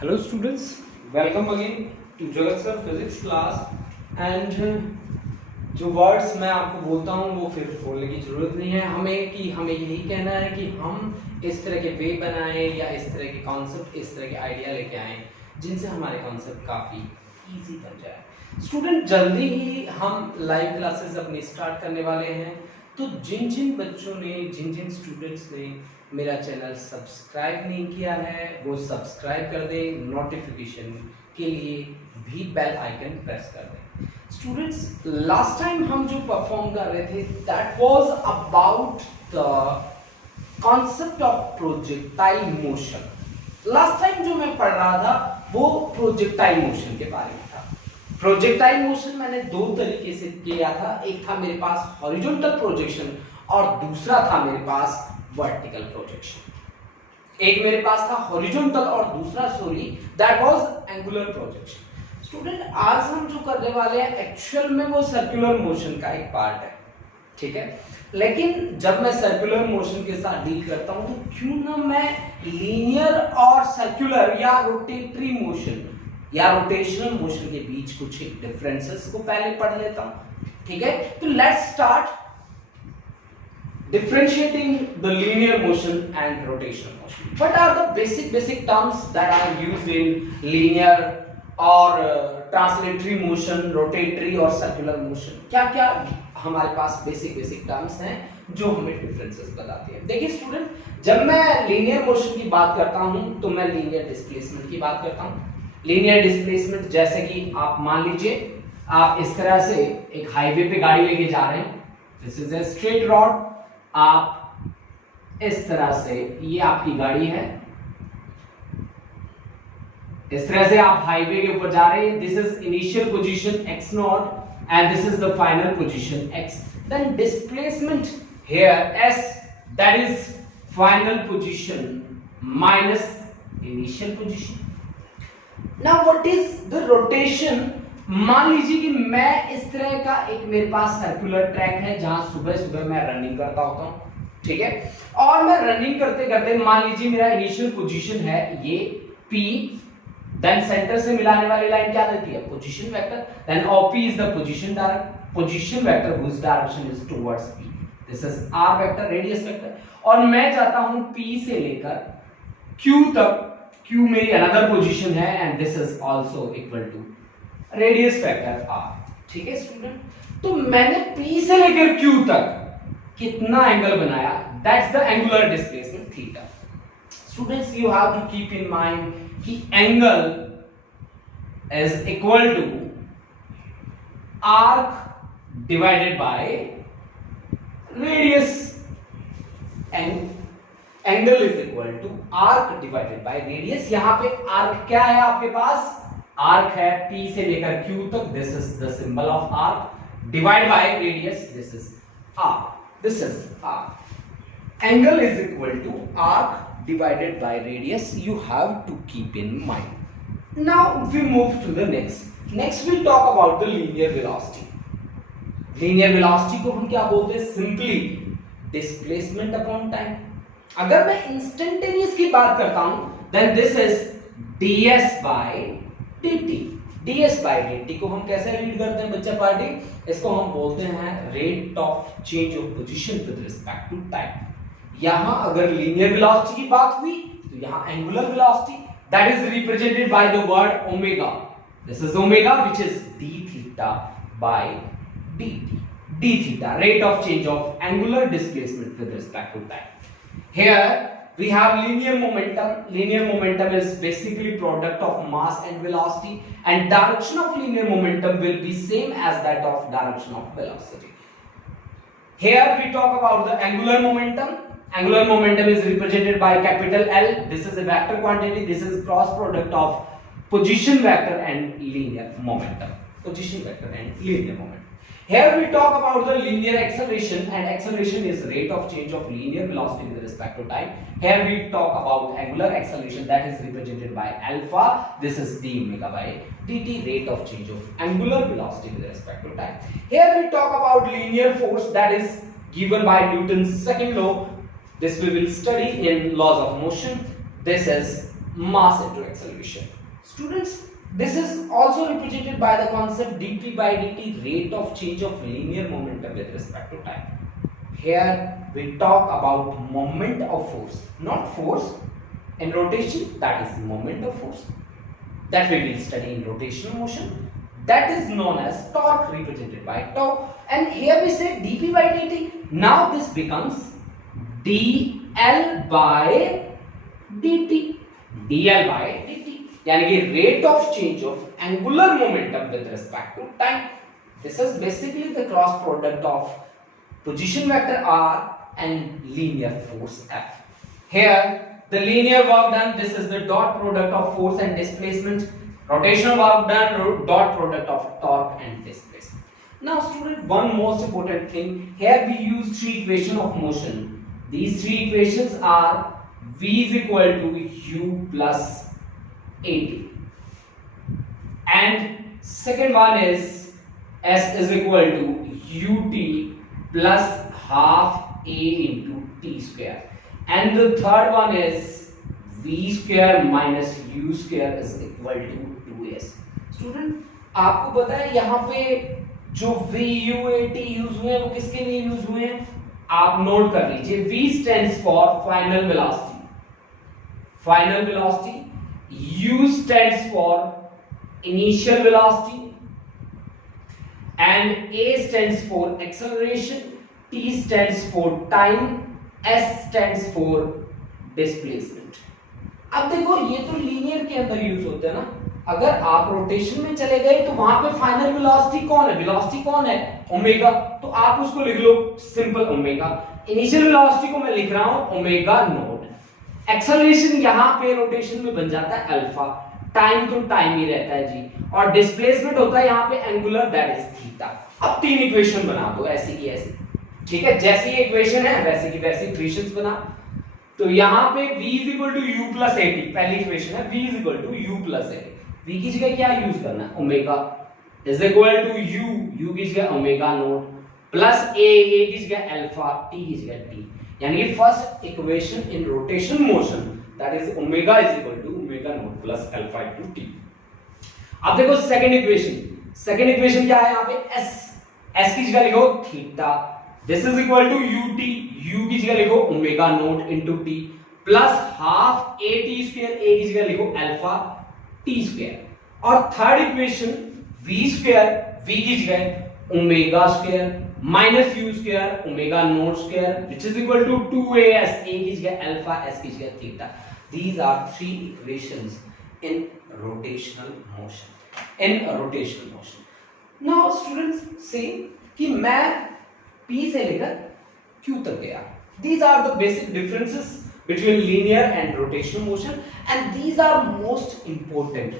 Hello students, welcome again to Jagat Sir Physics class and जो words मैं आपको बोलता हूँ वो फिर बोलने की ज़रूरत नहीं है हमें यही कहना है कि हम इस तरह के वे बनाएं या इस तरह के कॉन्सेप्ट, इस तरह के आइडिया लेके आएँ जिनसे हमारे कॉन्सेप्ट काफ़ी इजी बन जाए। स्टूडेंट, जल्दी ही हम लाइव क्लासेस अपनी स्टार्ट करने वाले हैं, तो जिन जिन बच्चों ने, जिन जिन स्टूडेंट्स ने मेरा चैनल सब्सक्राइब नहीं किया है वो सब्सक्राइब कर दें, नोटिफिकेशन के लिए भी बेल आइकन प्रेस कर दें। स्टूडेंट्स, लास्ट टाइम हम जो परफॉर्म कर रहे थे that was about the concept of projectile motion. Last time जो मैं पढ़ रहा था वो प्रोजेक्टाइल मोशन के बारे में था। प्रोजेक्टाइल मोशन मैंने दो तरीके से किया था, एक था मेरे पास हॉरिजॉन्टल प्रोजेक्शन और दूसरा था मेरे पास वर्टिकल प्रोजेक्शन। एक मेरे पास था हॉरिजॉन्टल और दूसरा that was angular projection. Student, आज हम जो करने वाले हैं एक्चुअल में वो सर्कुलर मोशन का एक पार्ट है, ठीक है। लेकिन जब मैं सर्कुलर मोशन के साथ डील करता हूं तो क्यों ना मैं लीनियर और सर्कुलर या रोटेटरी मोशन या रोटेशनल मोशन के बीच कुछ डिफरेंसेस को पहले पढ़ लेता हूं, ठीक है। तो let's start differentiating the linear motion and rotational motion. What are the basic terms that are used in linear or translatory motion, rotatory और circular motion? क्या हमारे पास basic terms हैं जो हमें differences बताते हैं। देखिए स्टूडेंट, जब मैं linear motion की बात करता हूं तो मैं linear displacement की बात करता हूं। linear displacement जैसे कि आप मान लीजिए आप इस तरह से एक हाईवे पे गाड़ी लेके जा रहे हैं, this is a straight road, आप इस तरह से, ये आपकी गाड़ी है, इस तरह से आप हाईवे के ऊपर जा रहे हैं। This is initial position x nought and this is the final position x, then displacement here s, that is final position minus initial position. Now what is the rotation? मान लीजिए कि मैं इस तरह का एक मेरे पास सर्कुलर ट्रैक है जहां सुबह सुबह मैं रनिंग करता होता हूं, ठीक है। और मैं रनिंग करते करते मान लीजिए मेरा इनिशियल पोजीशन है ये P, देन सेंटर से मिलाने वाली लाइन क्या रहती है? Position vector, then OP is the position vector whose direction is towards P, this is R vector, radius vector. और मैं जाता हूं P से लेकर Q तक, Q मेरी अनदर पोजीशन है and this is also equal to radius factor R, ठीक है स्टूडेंट। तो मैंने P से लेकर Q तक कितना एंगल बनाया? That's the angular displacement theta. Students, you have to keep in mind कि angle is equal to arc divided by radius. Angle is equal to arc divided by radius. यहां पे arc क्या है आपके पास? Arc है P से लेकर Q तक, this is the symbol of arc, divide by radius, this is R, this is R। Angle is equal to arc divided by radius, you have to keep in mind. Now we move to the next we talk about the linear velocity. Linear velocity को हम क्या बोलते हैं? Simply displacement upon time. अगर मैं instantaneous की बात करता हूं then this is ds by dt। ds by dt को हम कैसे रीड करते हैं बच्चा पार्टी? इसको हम बोलते हैं rate of change of position with respect to time. यहां अगर लीनियर वेलोसिटी की बात हुई तो यहां angular velocity that is represented by the word omega, this is omega which is d theta by dt। d theta, rate of change of angular displacement with respect to time। Here we have linear momentum. Linear momentum is basically product of mass and velocity, and direction of linear momentum will be same as that of direction of velocity. Here we talk about the angular momentum. Angular momentum is represented by capital L. This is a vector quantity. This is cross product of position vector and linear momentum. Position vector and linear momentum. Here we talk about the linear acceleration, and acceleration is rate of change of linear velocity with respect to time. Here we talk about angular acceleration, that is represented by alpha. This is d omega by dt, rate of change of angular velocity with respect to time. Here we talk about linear force, that is given by Newton's second law. This we will study in laws of motion. This is mass into acceleration. Students, this is also represented by the concept dt by dt, rate of change of linear momentum with respect to time. Here we talk about moment of force, not force in rotation, that is moment of force that we will study in rotational motion, that is known as torque represented by tau. And here we say dp by dt. Now this becomes dl by dt, dl by dt, यानी कि rate of change of angular momentum with respect to time. This is basically the cross product of position vector r and linear force f. Here the linear work done, this is the dot product of force and displacement. Rotational work done, dot product of torque and displacement. Now student, one most important thing, here we use three equations of motion. These three equations are v is equal to u plus at, and second one is s is equal to ut plus half a into t square, and the third one is v square minus u square is equal to 2s. Student, आपको पता है यहाँ पे जो v u a t use हुए हैं वो किसके लिए यूज हुए हैं, आप नोट कर लीजिए. v stands for final velocity, u stands for initial velocity, and a stands for acceleration, t stands for time, s stands for displacement. अब देखो ये तो लीनियर के अंदर यूज होते हैं ना, अगर आप रोटेशन में चले गए तो वहां पे फाइनल वेलोसिटी कौन है, वेलोसिटी कौन है, ओमेगा, तो आप उसको लिख लो सिंपल ओमेगा. इनिशियल वेलोसिटी को मैं लिख रहा हूं ओमेगा नॉट. एक्सेलरेशन यहां पे रोटेशन में बन जाता है अल्फा, टाइम तो टाइम ही रहता है जी, और डिस्प्लेसमेंट होता है यहां पे एंगुलर, दैट इज थीटा. अब तीन इक्वेशन बना दो ऐसी की ऐसी, ठीक है, जैसी ये इक्वेशन है वैसे की वैसी इक्वेशंस बना. तो यहां पे v is equal to u plus at, पहली इक्वेशन है v is equal to u plus at. v की जगह क्या यूज करना है, omega is equal to u की जगह ओमेगा नॉट प्लस a की जगह अल्फा, t की जगह t. यानी कि first equation in rotation motion, that is omega is equal to omega naught plus alpha into t. अब देखो सेकंड इक्वेशन क्या है, यहाँ पे s की जगह लिखो theta, this is equal to ut, u की जगह लिखो omega naught into t plus half at square, a की जगह लिखो अल्फा t स्क्वायर. और third equation v square, v की जगह omega square minus u square omega naught square which is equal to 2as, a की जगह alpha, s की जगह theta. These are three equations in rotational motion. Now students see कि मैं P से लेकर Q तक गया. These are the basic differences between linear and rotational motion, and these are most important.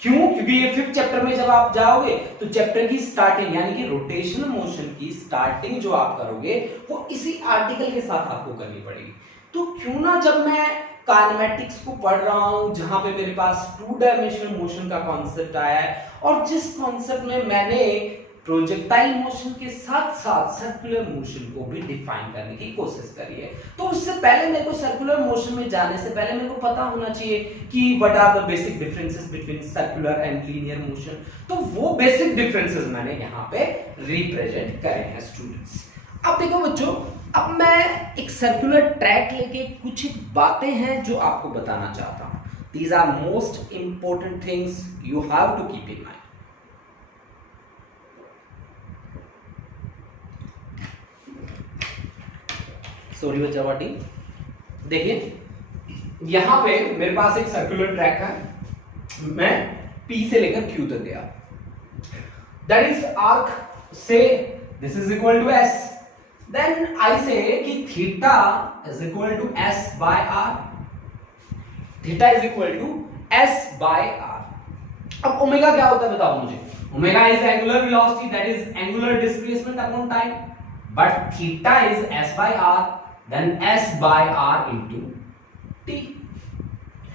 क्यों? क्योंकि ये 5th चैप्टर में जब आप जाओगे तो चैप्टर की स्टार्टिंग यानी कि रोटेशनल मोशन की स्टार्टिंग जो आप करोगे वो इसी आर्टिकल के साथ आपको करनी पड़ेगी. तो क्यों ना जब मैं काइनेमेटिक्स को पढ़ रहा हूं जहां पे मेरे पास 2 डायमेंशनल मोशन का कॉन्सेप्ट आया है, और जिस कॉन्सेप्ट में मैंने प्रोजेक्टाइल मोशन के साथ साथ सर्कुलर मोशन को भी डिफाइन करने की कोशिश करी है, तो उससे पहले मेरे को सर्कुलर मोशन में जाने से पहले मेरे को पता होना चाहिए कि what are the basic differences between circular and linear motion. तो वो बेसिक डिफरेंसेस मैंने यहाँ पे रिप्रेजेंट करे हैं स्टूडेंट्स. अब देखो बच्चों, अब मैं एक सर्कुलर ट्रैक लेके कुछ बातें हैं जो आपको बताना चाहता हूं. These are most important things you have to keep in mind. Sorry बच्चा वाटी, देखिए यहां पे मेरे पास एक सर्कुलर ट्रैक है, मैं P से लेकर Q तक गया. दैट इज आर्क से this is equal to S. Then I say कि theta is equal to s by r. Theta is equal to s by r. अब ओमेगा क्या होता है बताओ मुझे. Omega is angular velocity, that is angular displacement upon time. But theta is s by r, then s by r into t.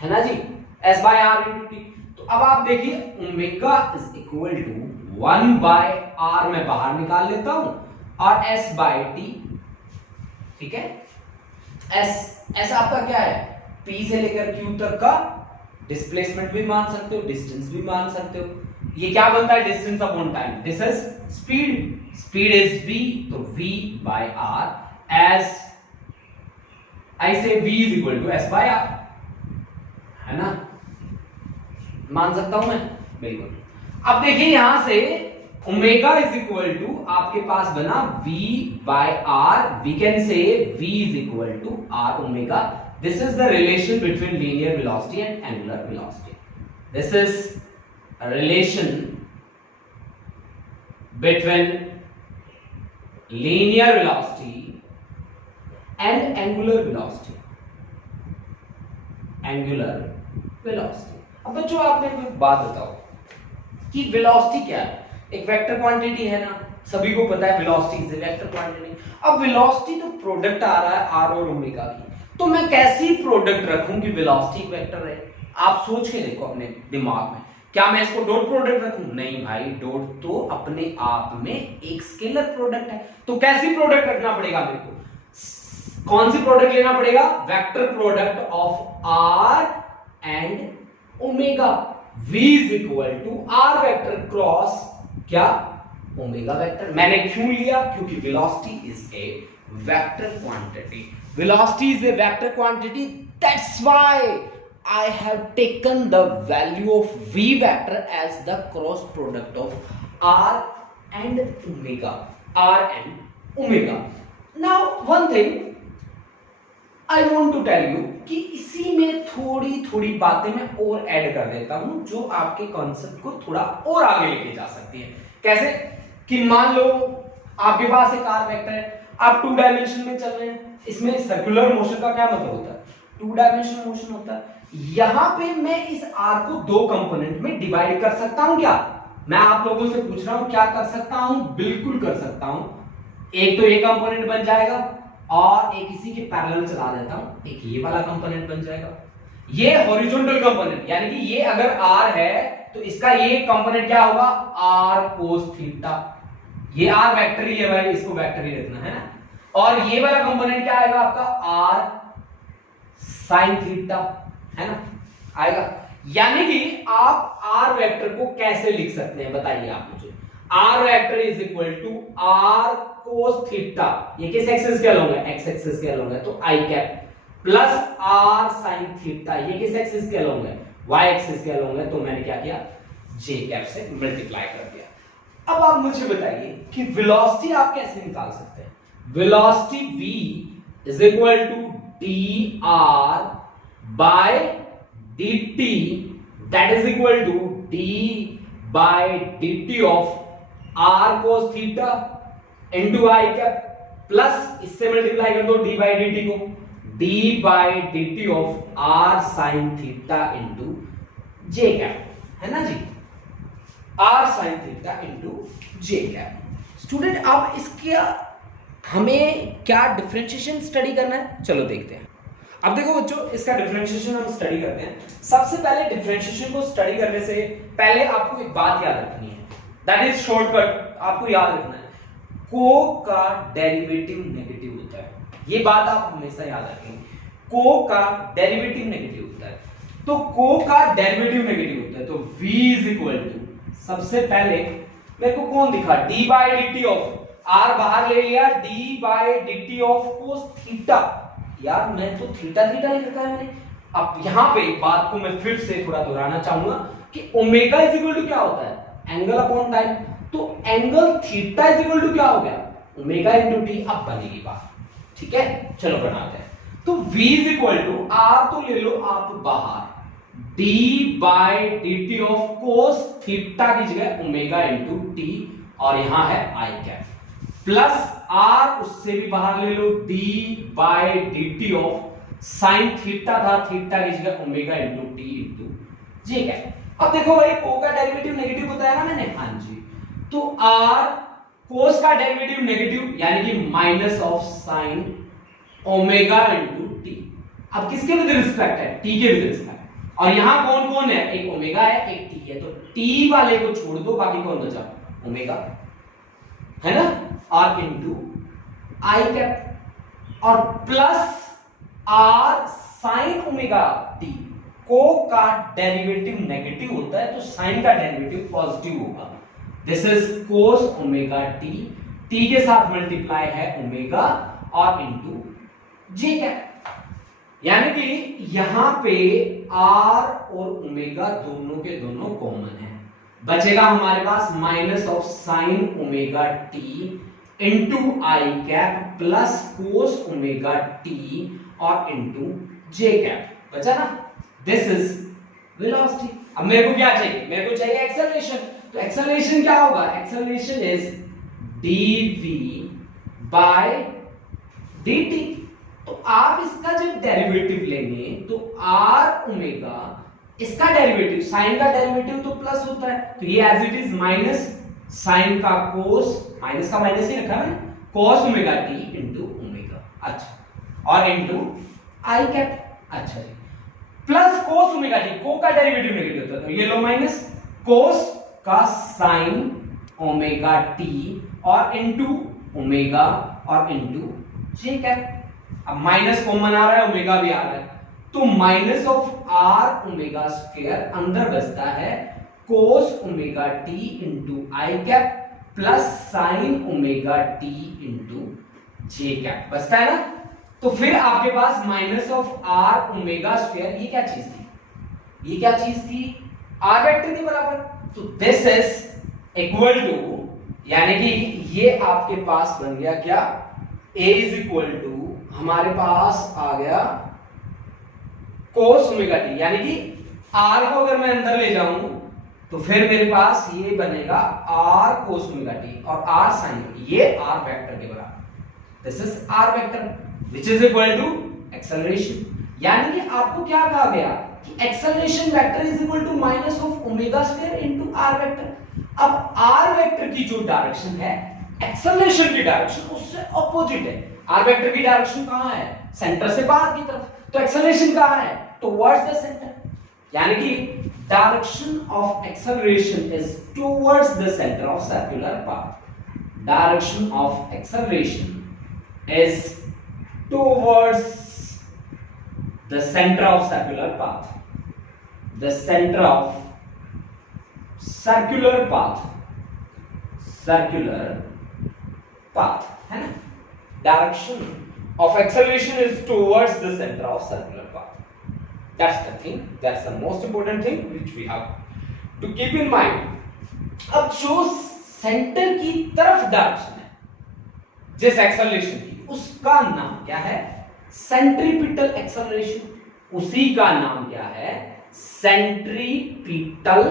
है ना जी, s by r into t. तो अब आप देखिए omega is equal to 1 by r मैं बाहर निकाल लेता हूं और s by t, ठीक है. s आपका क्या है, P से लेकर Q तक का डिस्प्लेसमेंट भी मान सकते हो, डिस्टेंस भी मान सकते हो। ये क्या बनता है, distance upon time, this is speed, speed is v, तो v by r, as I say v is equal to s by r, है ना, मान सकता हूं मैं, बिल्कुल। अब देखिए यहां से ओमेगा इज इक्वल टू आपके पास बना v by r, we can say v is equal to r omega, this is the relation between linear velocity and angular velocity, this is a relation between linear velocity and angular velocity, angular velocity। अब बच्चों आप मेरे को एक बात बताओ कि velocity क्या है, एक वेक्टर क्वांटिटी है ना, सभी को पता है वेलोसिटी इज वेक्टर क्वांटिटी। अब वेलोसिटी तो प्रोडक्ट आ रहा है आर और ओमेगा की, तो मैं कैसी प्रोडक्ट रखूं कि वेलोसिटी वेक्टर है? आप सोच के देखो अपने दिमाग में, क्या मैं इसको डॉट प्रोडक्ट रखूं? नहीं भाई, डॉट तो अपने आप में एक स्केलर प्रोडक्ट है, तो कैसी प्रोडक्ट रखना पड़ेगा मेरे को? कौन सी प्रोडक्ट लेना पड़ेगा? Vector product of R and omega, v is equal to R vector cross क्या, ओमेगा वेक्टर। मैंने क्यों लिया? क्योंकि velocity is a vector quantity, velocity is a vector quantity, that's why I have taken the value of v vector as the cross product of r and omega, r and omega. Now one thing I want to tell you कि इसी में थोड़ी थोड़ी बातें मैं और add कर देता हूं जो आपके कॉन्सेप्ट को थोड़ा और आगे लेके जा सकती है। कैसे कि मान लो आपके पास एक r वेक्टर है, आप 2 डायमेंशन में चल रहे हैं, इसमें सर्कुलर मोशन का क्या मतलब होता है? 2 डायमेंशनल मोशन होता है। यहां पे मैं इस r को 2 कंपोनेंट में डिवाइड कर सकता हूं क्या? मैं आप लोगों से पूछ रहा हूं, क्या कर सकता हूं? बिल्कुल कर सकता हूं। एक तो ये कंपोनेंट बन जाएगा और एक इसी के पैरेलल चला देता हूं, एक ये वाला कंपोनेंट बन जाएगा। ये हॉरिजॉन्टल कंपोनेंट, यानी कि ये अगर r है तो इसका ये कंपोनेंट क्या होगा? r cos theta. ये r वेक्टर ही है भाई, इसको वेक्टर ही रखना है ना। और ये वाला कंपोनेंट क्या आएगा आपका? r sin थीटा, है ना, आएगा। यानी कि आप r वेक्टर को कैसे लिख सकते हैं बताइए आप मुझे? r vector is equal to r cos theta, ये किस एक्सिस के अलोंग है? x एक्सिस के अलोंग है, तो i cap, plus r sin theta, ये किस एक्सिस के अलोंग है? y एक्सिस के अलोंग है, तो मैंने क्या किया? j कैप से मल्टीप्लाई कर दिया। अब आप मुझे बताइए कि वेलोसिटी आप कैसे निकाल सकते हैं? Velocity v is equal to dr by dt, that is equal to d by dt of r cos theta into I cap, plus इससे मल्टीप्लाई कर दो d by dt को, d by dt of r sin theta into j cap, है ना जी, r sin theta into j cap। Student अब इसके हमें क्या डिफरेंशिएशन स्टडी करना है? चलो देखते हैं। अब देखो बच्चों, इसका डिफरेंशिएशन हम स्टडी करते हैं। सबसे पहले डिफरेंशिएशन को स्टडी करने से पहले आपको एक बात याद रखनी है, दैट इज शॉर्टकट, आपको याद रखना है, को का डेरिवेटिव नेगेटिव होता है। ये बात आप हमेशा याद रखेंगे, को का डेरिवेटिव नेगेटिव होता है। तो को का डेरिवेटिव नेगेटिव होता है तो v इज इक्वल टू, सबसे पहले मेरे को कौन दिखा? d by dt of r बाहर ले लिया, d by dt of cos theta. यार मैं तो थीटा थीटा लिख रखा है मैंने। अब यहां पे बात को मैं फिर से थोड़ा दोहराना चाहूंगा कि ओमेगा इज इक्वल टू क्या होता है? Angle upon time. तो angle theta is equal to क्या हो गया? Omega into T. अब बनेगी बात, ठीक है, चलो बनाते हैं। तो v is equal to r तो ले लो आप बाहर, d by dt of cos theta की जगह ओमेगा इनटू टी, और यहां है i कैप, प्लस r उससे भी बाहर ले लो, d by dt of sin theta था, थीटा की जगह omega into T into j cap. अब देखो भाई, को का डेरिवेटिव नेगेटिव बताया ना मैंने, हाँ जी, तो r cos का डेरिवेटिव नेगेटिव यानी कि minus of sin omega into T. अब किसके विद रिस्पेक्ट है? t के विद रिस्पेक्ट। और यहां कौन कौन है? एक ओमेगा है, एक t है, तो t वाले को छोड़ दो, बाकी कौन बचा? ओमेगा, है ना, r इनटू i कैप, और plus r sin omega t। को का डेरिवेटिव नेगेटिव होता है तो साइन का डेरिवेटिव पॉजिटिव होगा। This is cos omega T, T के साथ मल्टीप्लाई है ओमेगा और इनटू जे कैप, यानी कि यहां पे आर और ओमेगा दोनों के दोनों कॉमन है। बचेगा हमारे पास minus of sine omega T into I cap plus cos omega T और इंटू जे कैप, बचा ना। This is velocity. अब मेरे को क्या चाहिए, मेरे को चाहिए एक्सेलरेशन। तो एक्सेलरेशन क्या होगा, acceleration is dv by dt। तो आप इसका जब डेरिवेटिव लेंगे तो r ओमेगा, इसका डेरिवेटिव साइन का डेरिवेटिव तो प्लस होता है, तो ये as it is minus sine का कोस, माइनस का माइनस ही रखा है, cos omega T into omega, अच्छा, और इंटू आई कैप, अच्छा जी, प्लस कोस ओमेगा टी, को का डेरिवेटिव नेगेटिव होता है तो ये लो माइनस कोस का साइन ओमेगा टी और इंटू ओमेगा और इंटू जे कैप। अब माइनस कॉमन आ रहा है, ओमेगा भी आ रहा है, तो minus of R omega square अंदर बचता है cos omega T into I cap plus sine omega T into J cap बचता है ना। तो फिर आपके पास minus of R omega square, ये क्या चीज थी, ये क्या चीज थी, आर वेक्टर के बराबर। तो दिस इज इक्वल टू, यानी कि ये आपके पास बन गया क्या, a इज इक्वल टू हमारे पास आ गया कोस ओमेगा टी, यानी कि r को अगर मैं अंदर ले जाऊं तो फिर मेरे पास ये बनेगा r कोस ओमेगा टी और r साइन, ये r वेक्टर के बराबर। This is r vector which is equal to acceleration, यानी कि आपको क्या कहा गया कि acceleration vector is equal to minus of omega square into r vector. अब r वेक्टर की जो डायरेक्शन है एक्सेलरेशन की डायरेक्शन उससे ऑपोजिट है। r वेक्टर की डायरेक्शन कहां है, सेंटर से बाहर की तरफ, तो एक्सेलरेशन कहां है, टुवर्ड्स द सेंटर, यानी कि direction of acceleration is towards the centre of circular path. Direction of acceleration is towards the centre of circular path, the centre of circular path, circular path है ना। Direction of acceleration is towards the center of circular path. That's the thing. That's the most important thing which we have to keep in mind. अब जो centre की तरफ direction है जिस acceleration की, उसका नाम क्या है, सेंट्रीपिटल एक्सेलरेशन। उसी का नाम क्या है, सेंट्रीपिटल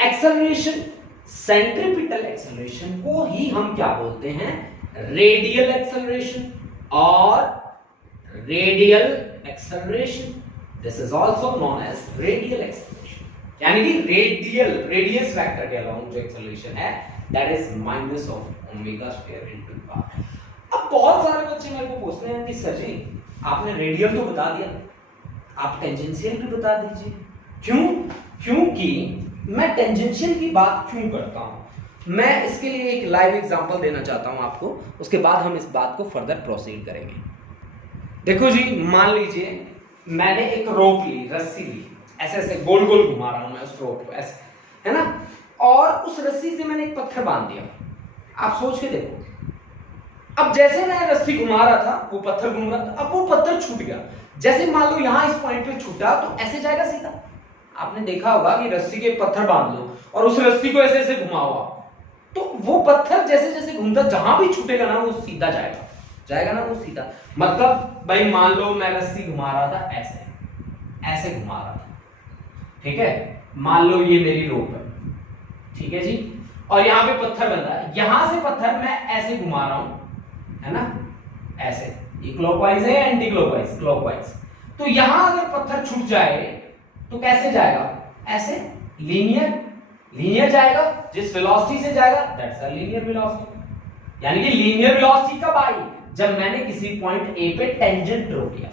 एक्सेलरेशन। सेंट्रीपिटल एक्सेलरेशन को ही हम क्या बोलते हैं, रेडियल एक्सेलरेशन और radial acceleration. This is also known as radial acceleration, यानी कि रेडियल, रेडियस वेक्टर के अलोंग जो एक्सेलरेशन है that is minus of omega square into R. अब बहुत सारे बच्चे मेरे को पूछते हैं कि सर जी आपने रेडियल तो बता दिया, आप टेंजेंशियल भी बता दीजिए। क्यों, क्योंकि मैं टेंजेंशियल की बात क्यों करता हूं, मैं इसके लिए एक लाइव एग्जांपल देना चाहता हूं आपको, उसके बाद हम इस बात को फर्दर प्रोसीड करेंगे। देखो जी, मान लीजिए मैंने एक रोप ली, रस्सी ली, ऐसे ऐसे गोल गोल घुमा रहा हूं मैं उस रोप को, ऐसे है ना, और उस रस्सी से मैंने एक पत्थर बांध दिया। आप सोच के देखो, अब जैसे मैं रस्सी घुमा रहा था वो पत्थर घूम रहा था, अब वो पत्थर छूट गया। जैसे मान लो यहां इस पॉइंट पे छूटा तो ऐसे जाएगा सीधा। आपने देखा होगा कि रस्सी के पत्थर बांध लो और उस रस्सी को ऐसे ऐसे घुमाओ आप, तो वो पत्थर जैसे जैसे घूमता जहां भी छूटेगा ना वो सीधा जाएगा, जाएगा ना वो सीधा। मतलब भाई मान लो मैं रस्सी घुमा रहा था, ऐसे ऐसे घुमा रहा था, ठीक है, मान लो ये मेरी रोप है, ठीक है जी, और यहाँ पे पत्थर बन रहा है, यहां से पत्थर मैं ऐसे घुमा रहा हूं, है ना, ऐसे, ये क्लॉकवाइज है, एंटी क्लॉकवाइज, क्लॉकवाइज। तो यहां अगर पत्थर छूट जाए तो कैसे जाएगा, ऐसे लीनियर, लीनियर जाएगा, जिस वेलोसिटी से जाएगा दैट्स अ लीनियर वेलोसिटी। यानी कि लीनियर वेलोसिटी कब आई, जब मैंने किसी पॉइंट ए पे टेंजेंट ड्रॉ किया।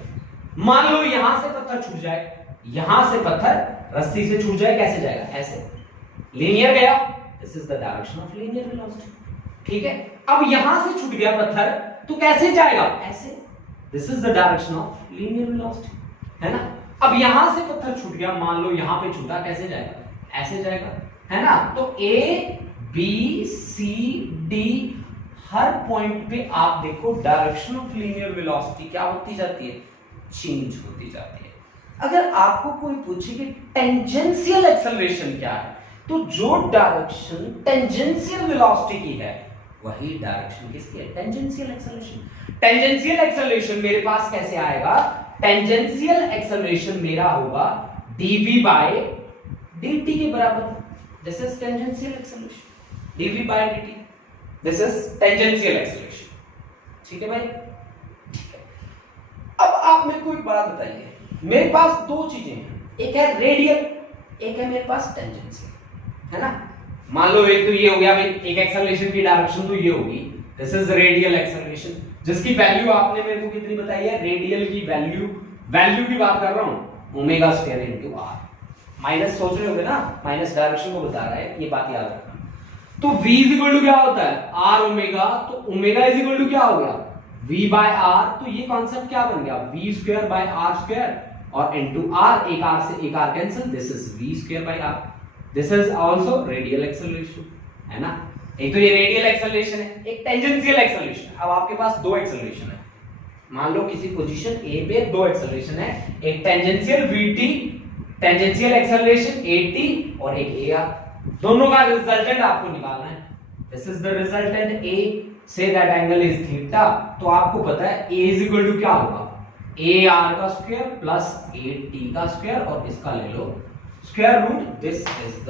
मान लो यहां से पत्थर छूट जाए, यहां से पत्थर रस्सी से छूट जाए, कैसे जाएगा, ऐसे, लीनियर गया, this is the direction of linear velocity, ठीक है। अब यहां से छूट गया पत्थर तो कैसे जाएगा, ऐसे, this is the direction of linear velocity, है ना। अब यहां से पत्थर छूट गया, मान लो यहां पे छूटा, कैसे जाएगा, ऐसे जाएगा, है ना। तो ए बी सी डी हर पॉइंट पे आप देखो डायरेक्शन ऑफ लीनियर वेलोसिटी क्या होती जाती है, चेंज होती जाती है। अगर आपको कोई पूछे कि टेंजेंशियल एक्सेलरेशन क्या है, तो जो डायरेक्शन टेंजेंशियल वेलोसिटी की है वही डायरेक्शन किसकी है, टेंजेंशियल एक्सेलरेशन। टेंजेंशियल एक्सेलरेशन मेरे पास कैसे आएगा, टेंजेंशियल एक्सेलरेशन मेरा होगा dv बाय dt के बराबर, this is tangential acceleration, dv by dt, this is tangential acceleration. ठीक है भाई, ठीक है। अब आप मेरे को एक बात बताइए, मेरे पास दो चीजें हैं, एक है रेडियल, एक है मेरे पास टेंजेंशियल, है ना। मान लो एक तो ये हो गया भाई, एक एक्सेलरेशन की डायरेक्शन तो ये होगी, दिस इज रेडियल एक्सेलरेशन, जिसकी वैल्यू आपने मेरे को कितनी बताई है, रेडियल की वैल्यू की बात कर रहा हूं, omega square into R. Minus सोच रहे होगे ना, माइनस डायरेक्शन को बता रहा है, ये बात याद रखना। तो v इज इक्वल टू क्या होता है, r ओमेगा, तो ओमेगा इज इक्वल टू क्या हो गया, v बाय r, तो ये कॉन्सेप्ट क्या बन गया, v square bye r square और इनटू r, एक r से एक r cancel, this is v square bye r, this is also radial acceleration, है ना। एक तो ये रेडियल एक्सेलरेशन है, एक टेंजेंशियल एक्सेलरेशन। अब आपके पास दो एक्सेलरेशन है, मान लो किसी पोजीशन A पे दो एक्सेलरेशन है, एक tangential vt, tangential acceleration at और एक ar, दोनों का रिजल्टेंट आपको निकालना है। This is the resultant A, say that angle is theta. तो आपको पता है A इज इक्वल टू क्या होगा, ar का स्क्वायर प्लस at का स्क्वायर और इसका ले लो square root, this is the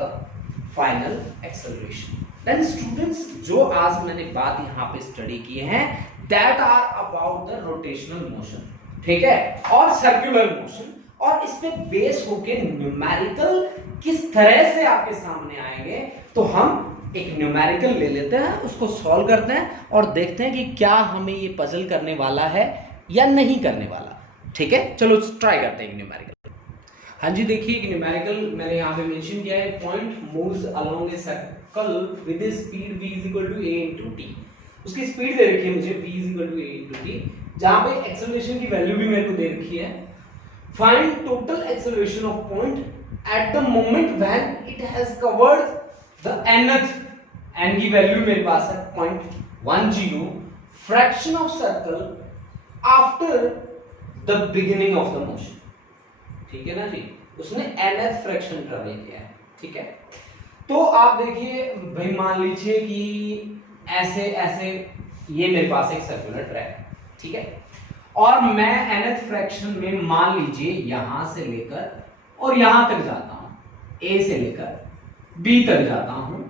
final acceleration. Then students, जो आज मैंने बात यहाँ पे स्टडी किए हैं that are about the rotational motion, ठीक है, और सर्कुलर मोशन, और इस पे बेस होके न्यूमेरिकल किस तरह से आपके सामने आएंगे। तो हम एक न्यूमेरिकल ले लेते हैं, उसको सॉल्व करते हैं और देखते हैं कि क्या हमें ये पजल करने वाला है या नहीं करने वाला। ठीक है, चलो ट्राई करते हैं एक न्यूमेरिकल। हाँ जी, देखिए एक न्यूमेरिकल मैंने यहाँ पे मेंशन किया है, point moves along a circle with a speed v is equal to a into t। उसकी स्पीड दे रखी है मुझे v is equal to a into t, जहाँ पे एक्सेलरेशन की वैल्यू भी मेरे को दे रखी है। Find total acceleration of point at the moment when it has covered the nth, n की वैल्यू मेरे पास है 0.10 fraction of circle after the beginning of the motion. ठीक है ना जी, उसने nth फ्रैक्शन ट्रेवल किया है। ठीक है, तो आप देखिए भाई, मान लीजिए कि ऐसे ऐसे ये मेरे पास एक सर्कुलर ट्रैक है, ठीक है, और मैं nth फ्रैक्शन में मान लीजिए यहां से लेकर और यहां तक जाता हूं, a से लेकर b तक जाता हूं।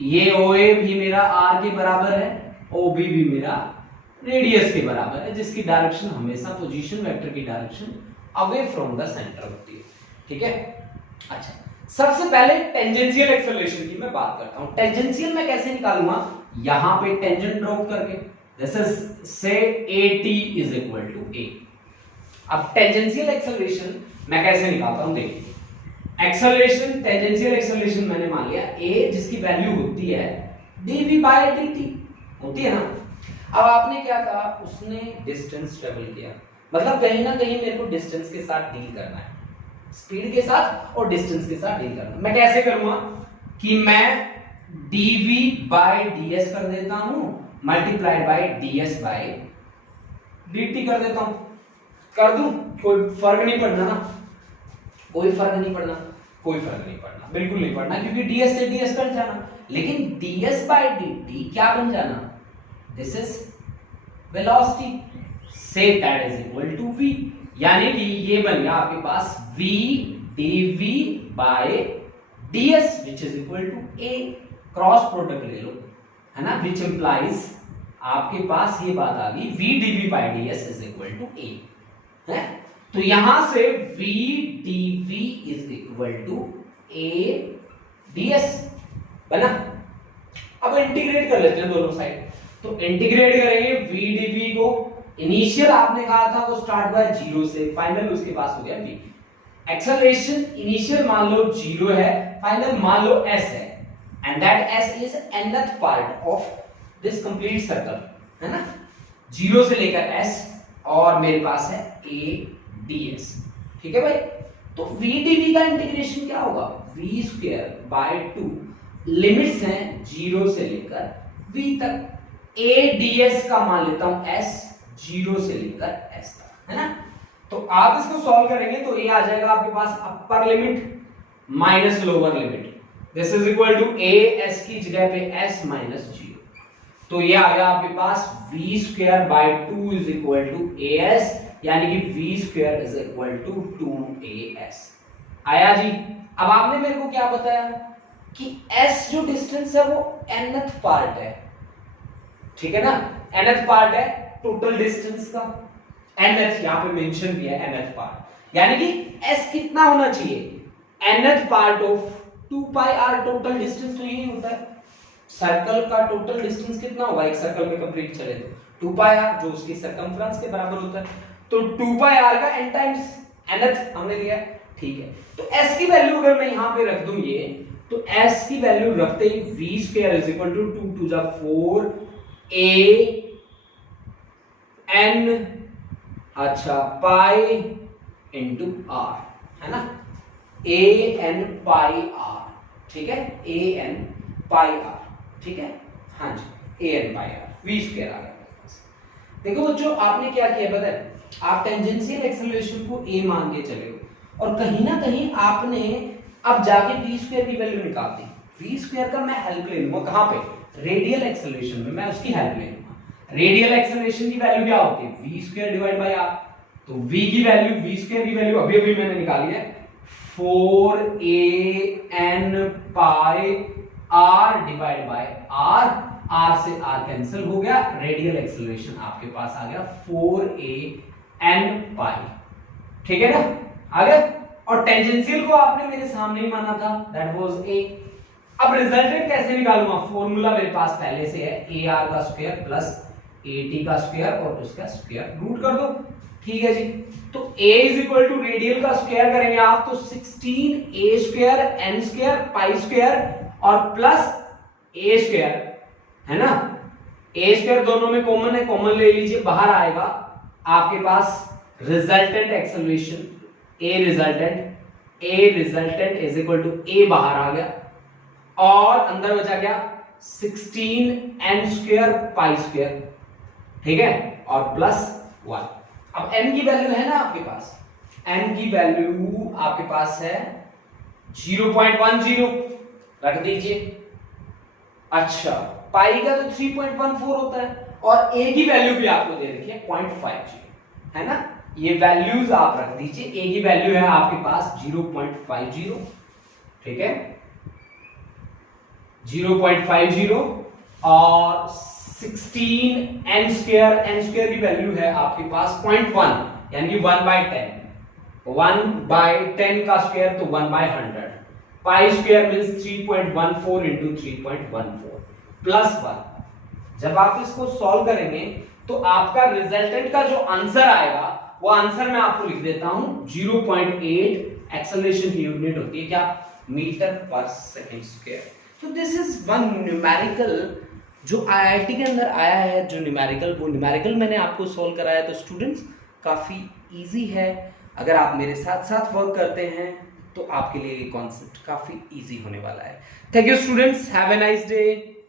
ये OA भी मेरा r के बराबर है, OB भी मेरा रेडियस के बराबर है, जिसकी डायरेक्शन हमेशा पोजीशन वेक्टर की direction away from the centre होती है। ठीक है, अच्छा, सबसे पहले टेंजेंशियल एक्सेलरेशन की मैं बात करता हूं। टेंजेंशियल मैं कैसे निकालूंगा, यहां पे टेंजेंट ड्रॉप करके, दिस इज से at is equal to a। अब टेंजेंशियल एक्सेलरेशन मैं कैसे निकालता हूं, देखिए एक्सेलरेशन, टेंजेंशियल एक्सेलरेशन मैंने मान लिया a, जिसकी वैल्यू होती है dv बाय dt, होती है ना। अब आपने क्या कहा, उसने डिस्टेंस ट्रेवल किया, मतलब कहीं ना कहीं मेरे को डिस्टेंस के साथ डील करना है, स्पीड के साथ और डिस्टेंस के साथ डील करना। मैं कैसे करूंगा कि मैं dv बाय ds कर देता हूं multiplied by ds by dt कर देता हूं, कर दूं, कोई फर्क नहीं पड़ना ना, कोई फर्क नहीं पड़ना, कोई फर्क नहीं पड़ना, बिल्कुल नहीं पड़ना, क्योंकि ds से ds कट जाना, लेकिन ds बाय dt क्या बन जाना, दिस इज वेलोसिटी, से that is equal to v, यानी कि ये बन गया आपके पास v dv by ds which is equal to a। Cross product ले लो, है ना, which implies आपके पास ये बात आ गई v dv by ds is equal to a है। तो यहां से v dv is equal to a ds बना। अब इंटीग्रेट कर लेते हैं दोनों साइड, तो इंटीग्रेट करेंगे v dv को, इनिशियल आपने कहा था वो स्टार्ट हुआ 0 से, फाइनल उसके पास हो गया v। एक्सेलरेशन इनिशियल मान लो 0 है, फाइनल मान लो s है, and that s is nth part of this complete circle, है ना, 0 से लेकर s, और मेरे पास है a ds। ठीक है भाई। तो v dv का इंटीग्रेशन क्या होगा, v स्क्वायर बाय 2, लिमिट्स हैं 0 से लेकर v तक, a ds का मान लेता हूं s, 0 से लेकर s तक, है ना। तो आप इसको सॉल्व करेंगे तो ये आ जाएगा आपके पास upper limit minus lower limit, this is equal to a s की जगह पे s माइनस 0, तो ये आ गया आपके पास v square by 2 is equal to as, यानी कि v square is equal to 2as। आया जी। अब आपने मेरे को क्या बताया कि s जो डिस्टेंस है वो nth पार्ट है, ठीक है ना, nth पार्ट है टोटल डिस्टेंस का, nth यहां पे मेंशन किया है nth पार्ट, यानी कि s कितना होना चाहिए, nth part of 2 pi r total distance, तो यही होता है सर्कल का टोटल डिस्टेंस कितना होगा, एक सर्कल में कंप्लीट चले तो 2 पाई r, जो उसकी सरकमफ्रेंस के बराबर होता है, तो 2 पाई r का n टाइम्स nth हमने लिया है, ठीक है। तो s की वैल्यू अगर मैं यहां पे रख दूं ये, तो s की वैल्यू रखते ही v square is equal to 2 to the 4 a n अच्छा पाई इनटू r, है ना, a n पाई r, ठीक है, a n पाई r, ठीक है, हाँ जी, a n pi r, v square आ गया। देखो बच्चों आपने क्या किया पता है, आप टेंजेंशियल एक्सेलरेशन को a मान के चले और कहीं ना कहीं आपने अब जाके v स्क्वायर की वैल्यू निकाल दी, v स्क्वायर का मैं हेल्प ले लूंगा कहां पे, रेडियल एक्सेलरेशन में मैं उसकी हेल्प ले लूंगा। रेडियल एक्सेलरेशन की वैल्यू क्या होती है, v square divide by r, तो v की वैल्यू, v स्क्वायर की वैल्यू अभी अभी मैंने निकाली है 4an pi r divide by r, r से r कैंसिल हो गया, रेडियल एक्सेलरेशन आपके पास आ गया 4an पाई, ठीक है ना, आ गया। और टेंजेंशियल को आपने मेरे सामने ही माना था, दैट वाज a। अब रिजल्टेंट कैसे निकालूंगा, फॉर्मूला मेरे पास पहले से है, ar का स्क्वायर प्लस at का स्क्वायर और उसका स्क्वायर रूट कर दो, ठीक है जी। तो a is equal to radial का स्क्वायर करेंगे आप तो 16a square n square pi square और प्लस a स्क्वायर, है ना, a स्क्वायर दोनों में कॉमन है, कॉमन ले लीजिए, बाहर आएगा आपके पास resultant acceleration, a resultant is equal to a बाहर आ गया और अंदर बचा क्या 16n स्क्वायर पाई स्क्वायर, ठीक है, और प्लस 1। अब n की वैल्यू है ना आपके पास, n की वैल्यू आपके पास है 0.10, रख दीजिए। अच्छा पाई का तो 3.14 होता है और a की वैल्यू भी आपको दे रखी है 0.50, है ना, ये वैल्यूज आप रख दीजिए। a की वैल्यू है आपके पास 0.50, ठीक है, 0.50 और 16n स्क्वायर की वैल्यू है आपके पास 0.1, यानी 1/10, 1/10 का स्क्वायर तो 1/100, pi square means 3.14 into 3.14 plus 1। जब आप इसको सॉल्व करेंगे तो आपका रिजल्टेंट का जो आंसर आएगा वो आंसर मैं आपको लिख देता हूं 0.8, एक्सेलरेशन की यूनिट होती है क्या, मीटर पर सेकंड स्क्वायर। तो दिस इज वन न्यूमेरिकल जो आईआईटी के अंदर आया है, जो न्यूमेरिकल, वो न्यूमेरिकल मैंने आपको सॉल्व कराया, तो स्टूडेंट्स काफ़ी इजी है, अगर आप मेरे साथ साथ वर्क करते हैं तो आपके लिए ये कॉन्सेप्ट काफ़ी इजी होने वाला है। Thank you students, have a nice day.